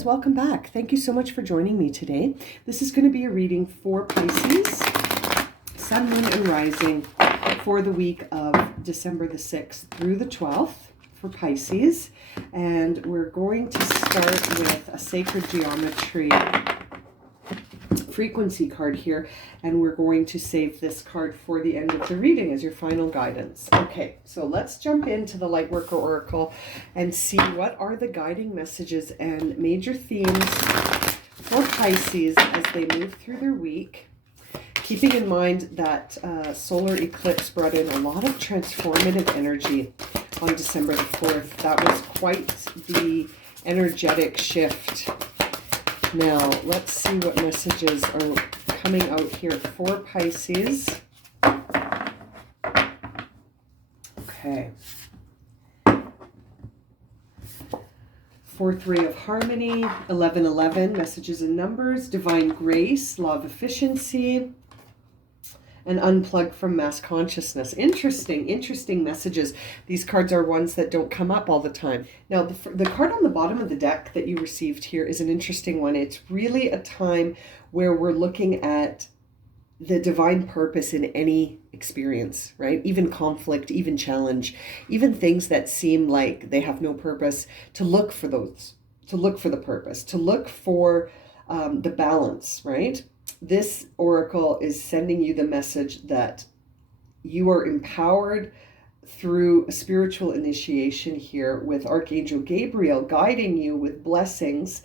friends, welcome back. Thank you so much for joining me today. This is going to be a reading for Pisces, Sun, Moon, and Rising for the week of December the 6th through the 12th for Pisces. And we're going to start with a sacred geometry frequency card here, and we're going to save this card for the end of the reading as your final guidance. Okay, so let's jump into the Lightworker Oracle and see what are the guiding messages and major themes for Pisces as they move through their week, keeping in mind that solar eclipse brought in a lot of transformative energy on December the 4th. That was quite the energetic shift. Now, let's see what messages are coming out here for Pisces. Okay. Fourth ray of harmony, 1111, messages and numbers, divine grace, law of efficiency, and unplug from mass consciousness. Interesting messages. These cards are ones that don't come up all the time. Now, the card on the bottom of the deck that you received here is an interesting one. It's really a time where we're looking at the divine purpose in any experience, right? Even conflict, even challenge, even things that seem like they have no purpose, to look for those, to look for the purpose, to look for the balance, right? This oracle is sending you the message that you are empowered through a spiritual initiation here with Archangel Gabriel guiding you with blessings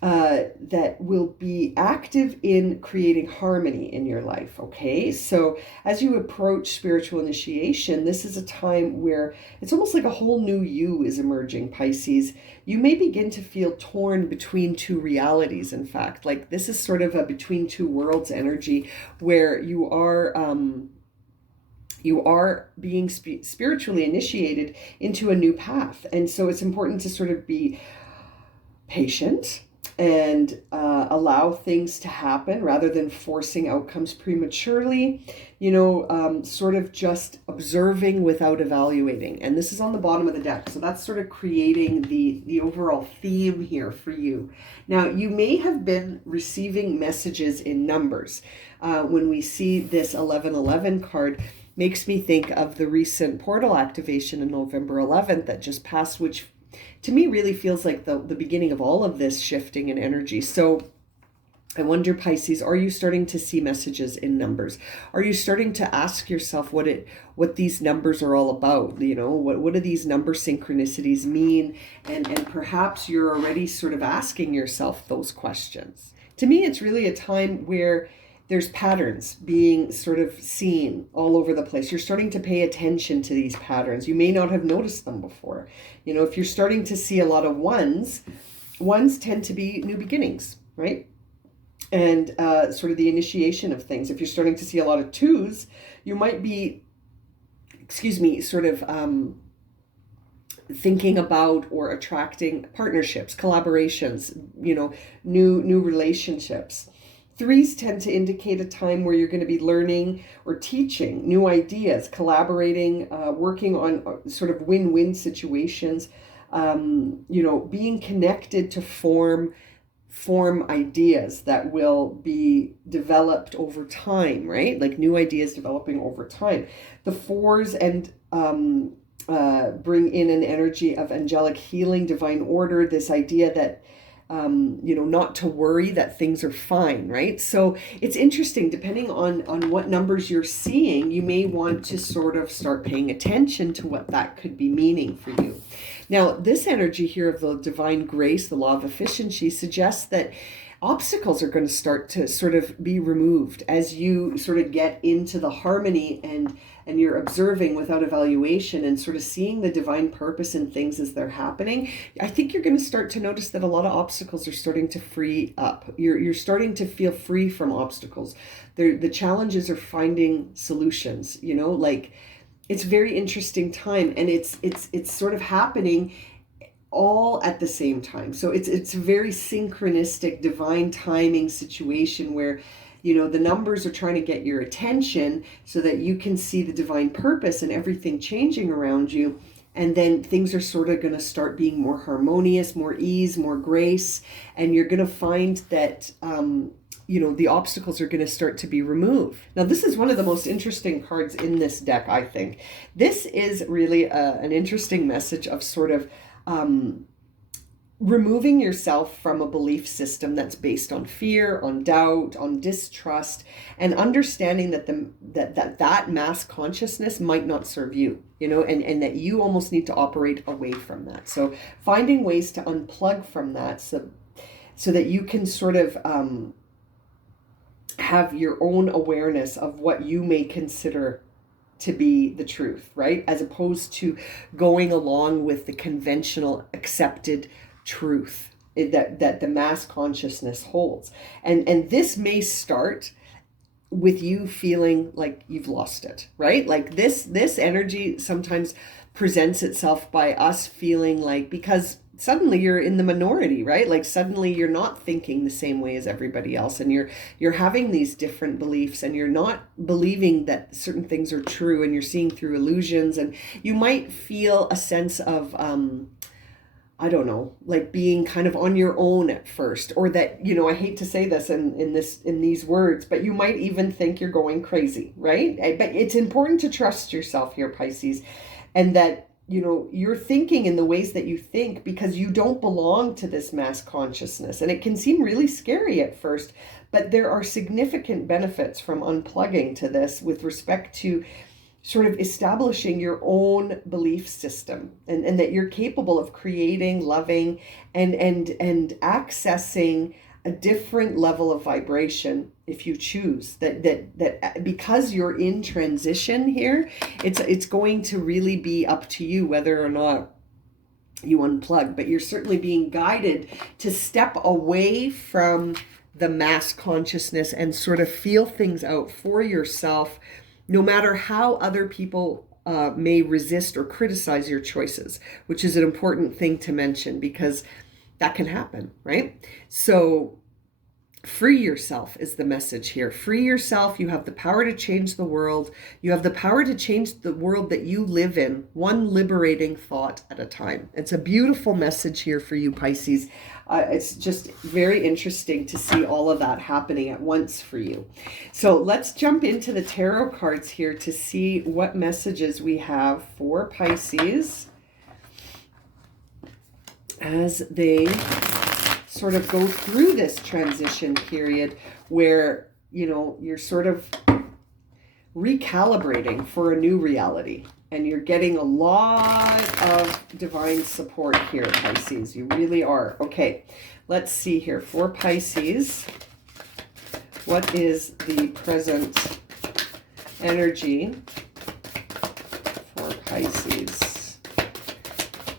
that will be active in creating harmony in your life, okay? So as you approach spiritual initiation, this is a time where it's almost like a whole new you is emerging, Pisces. You may begin to feel torn between two realities, in fact. Like this is sort of a between two worlds energy where you are being spiritually initiated into a new path. And so it's important to sort of be patient and allow things to happen rather than forcing outcomes prematurely, sort of just observing without evaluating. And this is on the bottom of the deck. So that's sort of creating the overall theme here for you. Now, you may have been receiving messages in numbers. When we see this 1111 card, makes me think of the recent portal activation on November 11th that just passed, which to me really feels like the beginning of all of this shifting in energy. So I wonder, Pisces, are you starting to see messages in numbers? Are you starting to ask yourself what these numbers are all about? What do these number synchronicities mean? And perhaps you're already sort of asking yourself those questions. To me, it's really a time where there's patterns being sort of seen all over the place. You're starting to pay attention to these patterns. You may not have noticed them before. If you're starting to see a lot of ones tend to be new beginnings, right? And sort of the initiation of things. If you're starting to see a lot of twos, you might be, sort of thinking about or attracting partnerships, collaborations, new relationships. Threes tend to indicate a time where you're going to be learning or teaching new ideas, collaborating, working on sort of win-win situations, being connected to form ideas that will be developed over time, right? Like new ideas developing over time. The fours and bring in an energy of angelic healing, divine order, this idea that not to worry, that things are fine, right? So it's interesting, depending on what numbers you're seeing, you may want to sort of start paying attention to what that could be meaning for you. Now, this energy here of the divine grace, the law of efficiency, suggests that obstacles are going to start to sort of be removed as you sort of get into the harmony and you're observing without evaluation and sort of seeing the divine purpose in things as they're happening. I think you're going to start to notice that a lot of obstacles are starting to free up. You're starting to feel free from obstacles. The challenges are finding solutions, like it's a very interesting time, and it's sort of happening all at the same time. So it's a very synchronistic, divine timing situation where the numbers are trying to get your attention so that you can see the divine purpose and everything changing around you. And then things are sort of going to start being more harmonious, more ease, more grace. And you're going to find that, the obstacles are going to start to be removed. Now, this is one of the most interesting cards in this deck, I think. This is really an interesting message of sort of removing yourself from a belief system that's based on fear, on doubt, on distrust, and understanding that that mass consciousness might not serve you, and that you almost need to operate away from that. So finding ways to unplug from that so that you can sort of have your own awareness of what you may consider to be the truth, right? As opposed to going along with the conventional accepted truth that the mass consciousness holds. And this may start with you feeling like you've lost it, right? Like this energy sometimes presents itself by us feeling like, because suddenly you're in the minority, right? Like suddenly you're not thinking the same way as everybody else, and you're having these different beliefs, and you're not believing that certain things are true, and you're seeing through illusions, and you might feel a sense of I don't know, like being kind of on your own at first, or that, I hate to say this in these words, but you might even think you're going crazy, right? But it's important to trust yourself here, Pisces, and that, you're thinking in the ways that you think because you don't belong to this mass consciousness. And it can seem really scary at first, but there are significant benefits from unplugging to this with respect to sort of establishing your own belief system, and that you're capable of creating, loving, and accessing a different level of vibration if you choose. That because you're in transition here, it's going to really be up to you whether or not you unplug, but you're certainly being guided to step away from the mass consciousness and sort of feel things out for yourself, no matter how other people may resist or criticize your choices, which is an important thing to mention because that can happen, right? So free yourself is the message here. Free yourself. You have the power to change the world. You have the power to change the world that you live in, one liberating thought at a time. It's a beautiful message here for you, Pisces. It's just very interesting to see all of that happening at once for you. So let's jump into the tarot cards here to see what messages we have for Pisces as they sort of go through this transition period where, you're sort of recalibrating for a new reality. And you're getting a lot of divine support here, Pisces. You really are. Okay, let's see here. For Pisces, what is the present energy for Pisces?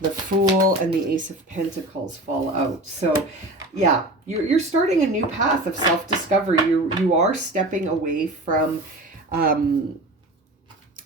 The Fool and the Ace of Pentacles fall out. So, yeah, you're starting a new path of self-discovery. You are stepping away from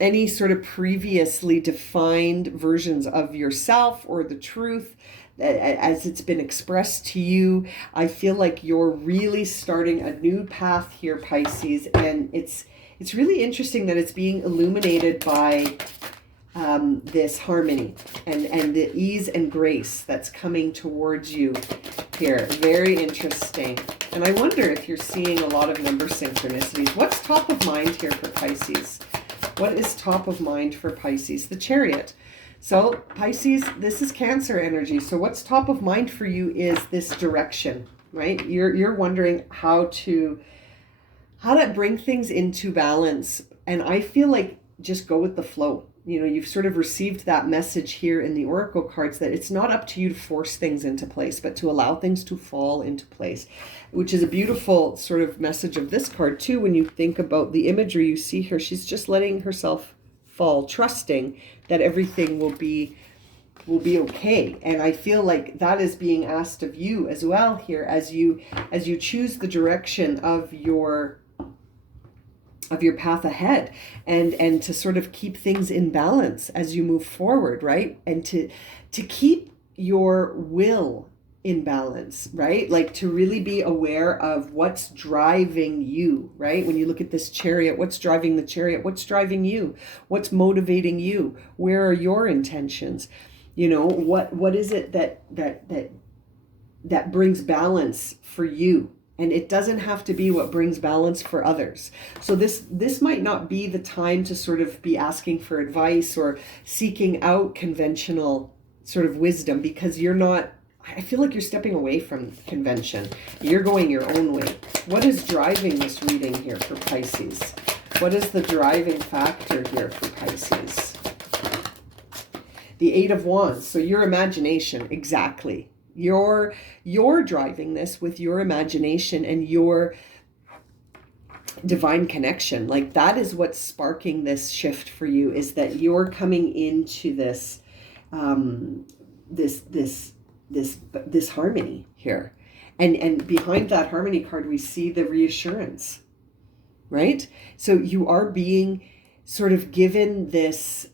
any sort of previously defined versions of yourself or the truth as it's been expressed to you. I feel like you're really starting a new path here, Pisces, and it's really interesting that it's being illuminated by this harmony and the ease and grace that's coming towards you here. Very interesting. And I wonder if you're seeing a lot of number synchronicities. What's top of mind here for Pisces? What is top of mind for Pisces? The Chariot. So Pisces, this is Cancer energy. So what's top of mind for you is this direction, right? You're wondering how to bring things into balance. And I feel like just go with the flow. You've sort of received that message here in the Oracle cards that it's not up to you to force things into place, but to allow things to fall into place, which is a beautiful sort of message of this card too. When you think about the imagery you see here, she's just letting herself fall, trusting that everything will be okay. And I feel like that is being asked of you as well here as you choose the direction of your path ahead, and to sort of keep things in balance as you move forward, right? And to keep your will in balance, right? Like to really be aware of what's driving you, right? When you look at this chariot, what's driving the chariot? What's driving you? What's motivating you? Where are your intentions? You know, what is it that brings balance for you? And it doesn't have to be what brings balance for others. So this might not be the time to sort of be asking for advice or seeking out conventional sort of wisdom, because you're not, I feel like you're stepping away from convention. You're going your own way. What is driving this reading here for Pisces? What is the driving factor here for Pisces? The Eight of Wands. So your imagination, exactly. You're driving this with your imagination and your divine connection. Like that is what's sparking this shift for you, is that you're coming into this this harmony here. And behind that harmony card, we see the reassurance, right? So you are being sort of given this,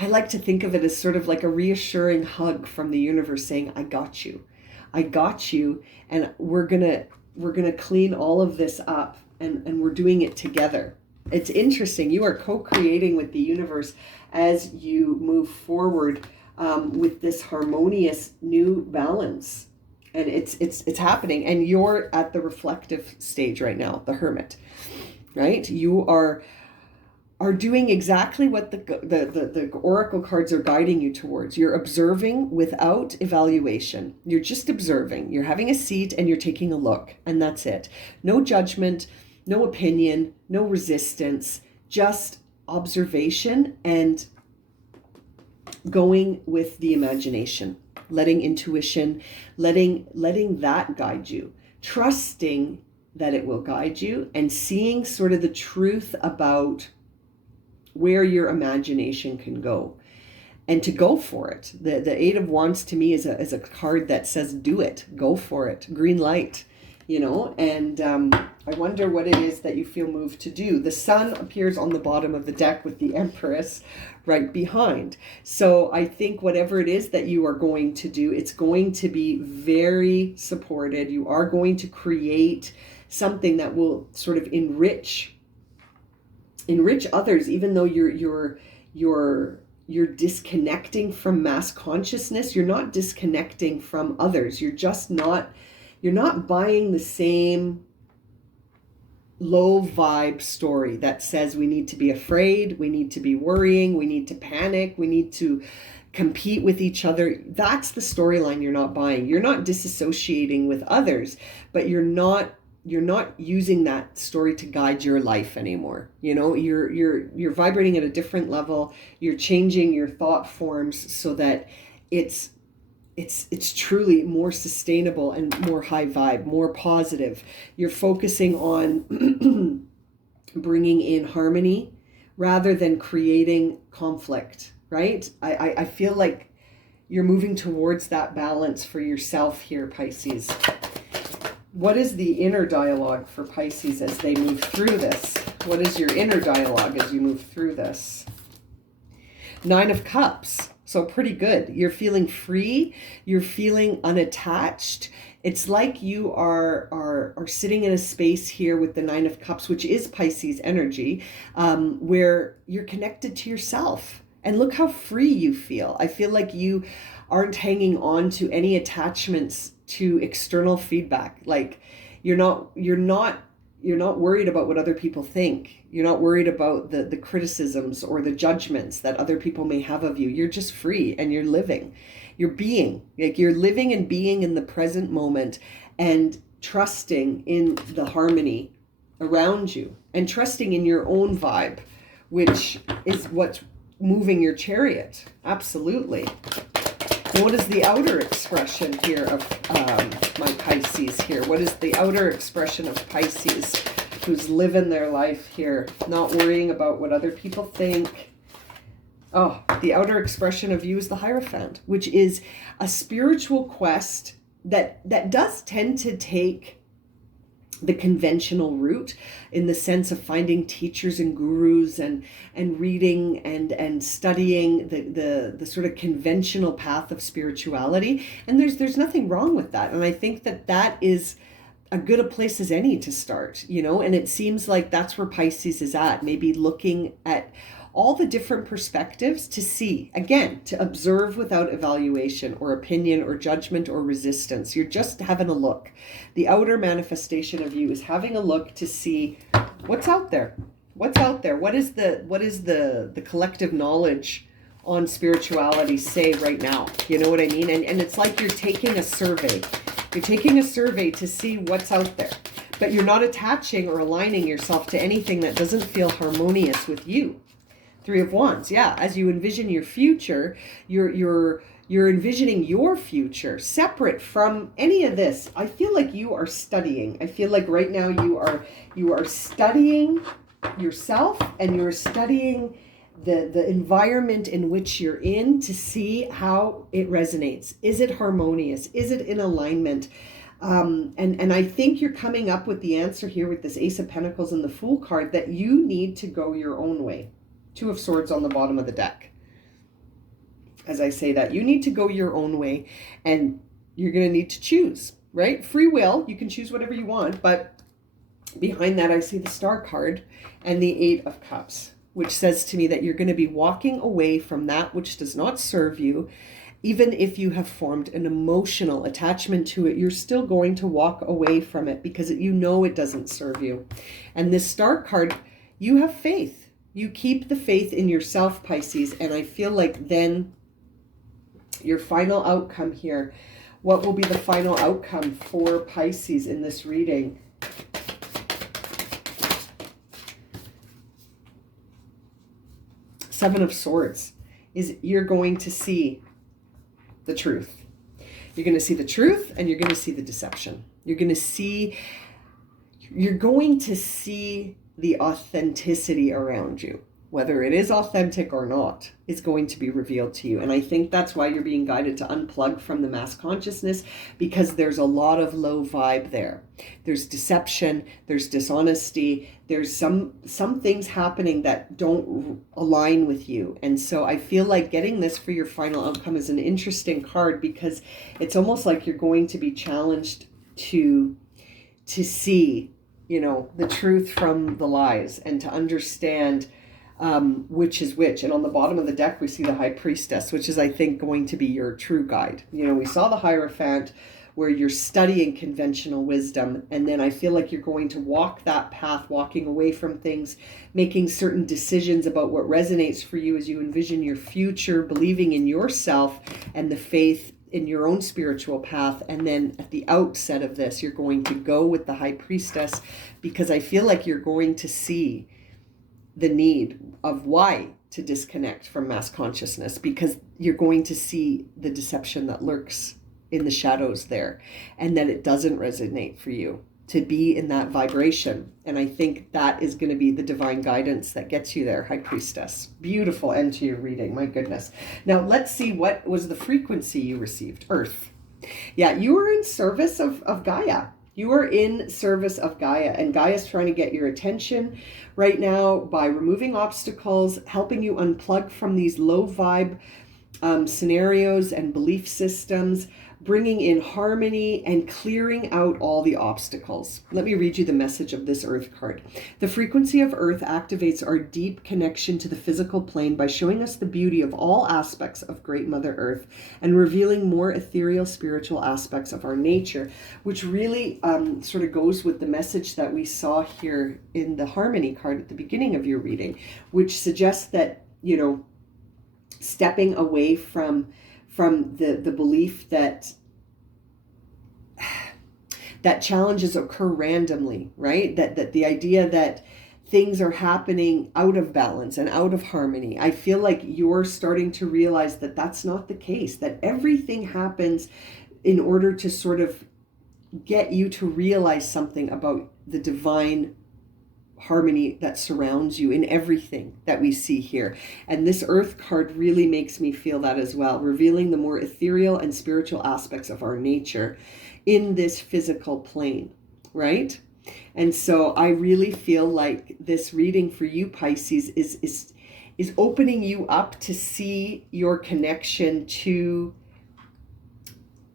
I like to think of it as sort of like a reassuring hug from the universe saying, I got you. I got you. And we're gonna clean all of this up, and we're doing it together. It's interesting. You are co-creating with the universe as you move forward with this harmonious new balance. And it's happening. And you're at the reflective stage right now, the Hermit, right? You are doing exactly what the oracle cards are guiding you towards. You're observing without evaluation. You're just observing. You're having a seat and you're taking a look, and that's it. No judgment, no opinion, no resistance, just observation and going with the imagination, letting intuition, letting that guide you, trusting that it will guide you, and seeing sort of the truth about where your imagination can go, and to go for it. The Eight of Wands to me is a card that says, do it, go for it, green light, you know. And I wonder what it is that you feel moved to do. The Sun appears on the bottom of the deck with the Empress right behind. So I think whatever it is that you are going to do, it's going to be very supported. You are going to create something that will sort of enrich others, even though you're disconnecting from mass consciousness. You're not disconnecting from others. You're not buying the same low vibe story that says we need to be afraid, we need to be worrying, we need to panic, we need to compete with each other. That's the storyline you're not buying. You're not disassociating with others, but you're not using that story to guide your life anymore. You know, you're vibrating at a different level. You're changing your thought forms so that it's truly more sustainable and more high vibe, more positive. You're focusing on bringing in harmony rather than creating conflict, right? I feel like you're moving towards that balance for yourself here, Pisces. What is the inner dialogue for Pisces as they move through this? What is your inner dialogue as you move through this? Nine of Cups. So pretty good. You're feeling free. You're feeling unattached. It's like you are sitting in a space here with the Nine of Cups, which is Pisces energy, where you're connected to yourself. And look how free you feel. I feel like you aren't hanging on to any attachments to external feedback. Like you're not worried about what other people think. You're not worried about the criticisms or the judgments that other people may have of you. You're just free and you're living. You're being. Like you're living and being in the present moment and trusting in the harmony around you and trusting in your own vibe, which is what's moving your chariot. Absolutely. And what is the outer expression here of my Pisces here? What is the outer expression of Pisces who's living their life here, not worrying about what other people think? Oh, the outer expression of you is the Hierophant, which is a spiritual quest that does tend to take the conventional route, in the sense of finding teachers and gurus and reading and studying the sort of conventional path of spirituality. And there's nothing wrong with that. And I think that is a good a place as any to start, and it seems like that's where Pisces is at, maybe looking at all the different perspectives to see, again, to observe without evaluation or opinion or judgment or resistance. You're just having a look. The outer manifestation of you is having a look to see what's out there. What's out there? What is the collective knowledge on spirituality say right now? You know what I mean? And it's like you're taking a survey. You're taking a survey to see what's out there, but you're not attaching or aligning yourself to anything that doesn't feel harmonious with you. Three of Wands. Yeah, as you envision your future, you're envisioning your future separate from any of this. I feel like you are studying. I feel like right now you are studying yourself, and you're studying the environment in which you're in to see how it resonates. Is it harmonious? Is it in alignment? And I think you're coming up with the answer here with this Ace of Pentacles and the Fool card, that you need to go your own way. Two of Swords on the bottom of the deck. As I say that, you need to go your own way, and you're going to need to choose, right? Free will, you can choose whatever you want, but behind that I see the Star card and the Eight of Cups, which says to me that you're going to be walking away from that which does not serve you. Even if you have formed an emotional attachment to it, you're still going to walk away from it because you know it doesn't serve you. And this Star card, you have faith. You keep the faith in yourself, Pisces, and I feel like then your final outcome here, what will be the final outcome for Pisces in this reading? Seven of Swords is you're going to see the truth. You're going to see the truth, and you're going to see the deception. You're going to see the authenticity around you. Whether it is authentic or not is going to be revealed to you. And I think that's why you're being guided to unplug from the mass consciousness, because there's a lot of low vibe there. There's deception, there's dishonesty, there's some things happening that don't align with you. And so I feel like getting this for your final outcome is an interesting card, because it's almost like you're going to be challenged to see, the truth from the lies, and to understand which is which. And on the bottom of the deck, we see the High Priestess, which is, I think, going to be your true guide. We saw the Hierophant, where you're studying conventional wisdom. And then I feel like you're going to walk that path, walking away from things, making certain decisions about what resonates for you as you envision your future, believing in yourself and the faith in your own spiritual path. And then at the outset of this, you're going to go with the High Priestess, because I feel like you're going to see the need of why to disconnect from mass consciousness, because you're going to see the deception that lurks in the shadows there, and that it doesn't resonate for you to be in that vibration. And I think that is going to be the divine guidance that gets you there, High Priestess. Beautiful end to your reading, my goodness. Now let's see, what was the frequency you received? Earth. Yeah, you were in service of Gaia. You are in service of Gaia, and Gaia is trying to get your attention right now by removing obstacles, helping you unplug from these low vibe scenarios and belief systems, bringing in harmony and clearing out all the obstacles. Let me read you the message of this Earth card. The frequency of Earth activates our deep connection to the physical plane by showing us the beauty of all aspects of Great Mother Earth and revealing more ethereal spiritual aspects of our nature, which really sort of goes with the message that we saw here in the Harmony card at the beginning of your reading, which suggests that, stepping away from the belief that challenges occur randomly, right? That the idea that things are happening out of balance and out of harmony. I feel like you're starting to realize that that's not the case, that everything happens in order to sort of get you to realize something about the divine harmony that surrounds you in everything that we see here. And this Earth card really makes me feel that as well, revealing the more ethereal and spiritual aspects of our nature in this physical plane, right? And so I really feel like this reading for you, Pisces, is opening you up to see your connection to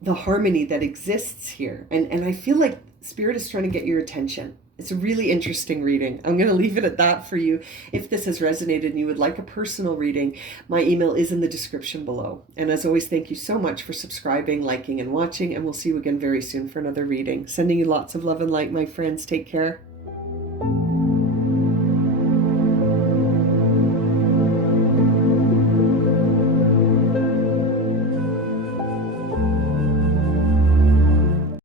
the harmony that exists here. And I feel like Spirit is trying to get your attention. It's a really interesting reading. I'm going to leave it at that for you. If this has resonated and you would like a personal reading, my email is in the description below. And as always, thank you so much for subscribing, liking, and watching. And we'll see you again very soon for another reading. Sending you lots of love and light, my friends. Take care.